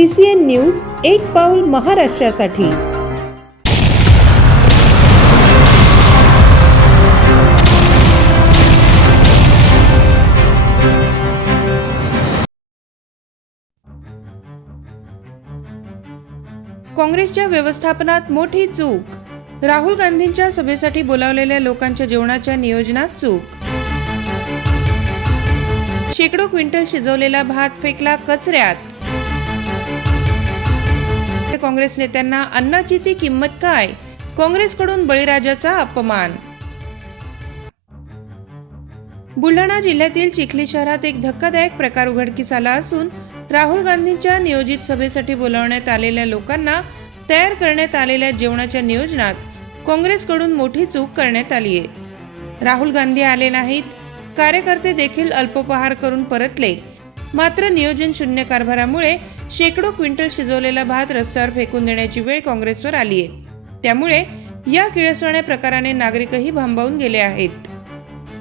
C C N news एक पाऊल महाराष्ट्रासाठी. काँग्रेसच्या व्यवस्थापनात मोठी चूक. राहुल गांधींच्या सभेसाठी बोलावलेल्या लोकांच्या जेवणाच्या नियोजनात चूक. शेकडो क्विंटल शिजवलेला भात फेकला कचऱ्यात. काँग्रेस नेत्यांना अन्नाची ती किंमत काय? काँग्रेसकडून बळीराजाचा अपमान. बुलढाणा जिल्ह्यातील चिखली शहरात एक धक्कादायक प्रकार उघडकीस आला असून राहुल गांधींच्या नियोजित सभेसाठी बोलावण्यात आलेल्या लोकांना तयार करण्यात आलेल्या जेवणाच्या नियोजनात काँग्रेसकडून मोठी चूक करण्यात आली आहे. राहुल गांधी आले नाहीत कार्यकर्ते देखील अल्पोपहार करून परतले. मात्र नियोजन शून्य कारभारामुळे शेकडो क्विंटल शिजवलेला भात रस्त्यावर फेकून देण्याची वेळ काँग्रेसवर आली आहे त्यामुळे या किळसवाण्या प्रकाराने नागरिकही भांबावून गेले आहेत.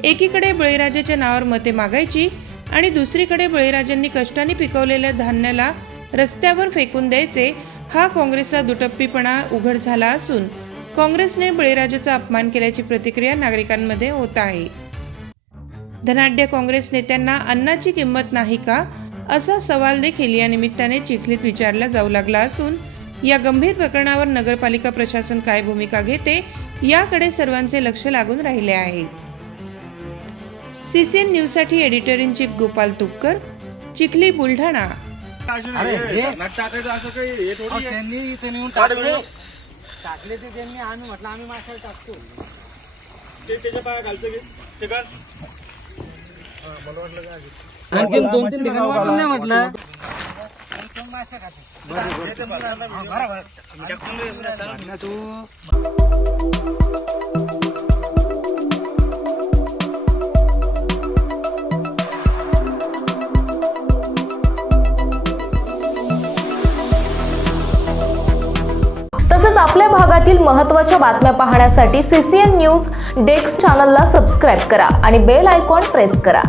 एकीकडे बळीराजाच्या नावावर मते मागायची आणि दुसरीकडे बळीराजांनी कष्टाने पिकवलेल्या धान्याला रस्त्यावर फेकून द्यायचे हा काँग्रेसचा दुटप्पीपणा उघड झाला असून काँग्रेसने बळीराजाचा अपमान केल्याची प्रतिक्रिया नागरिकांमध्ये होत आहे. धनाढ्य काँग्रेस नेत्यांना अन्नाची किंमत नाही का? असा सवाल देखील या निमित्ताने चिखलीत विचारला जाऊ लागला असून या गंभीर प्रकरणावर नगरपालिका प्रशासन काय भूमिका घेते याकडे सर्वांचे लक्ष लागून राहिले आहे. सीसीएन न्यूजसाठी editor in chief Gopal Tupkar Chikhli Buldhana. टाकले ते त्यांनी आम्ही म्हटलं आम्ही माशाला टाकतो. ते त्याच्या पाया घालचं घे ते काढ. आणखी दोन तीन ठिकाणी वाटून नाही म्हटलं. तसेच आपल्या भागातील महत्त्वाच्या बातम्या पाहण्यासाठी सीसीएन न्यूज डेस्क चॅनलला सबस्क्राईब करा आणि बेल आयकॉन प्रेस करा.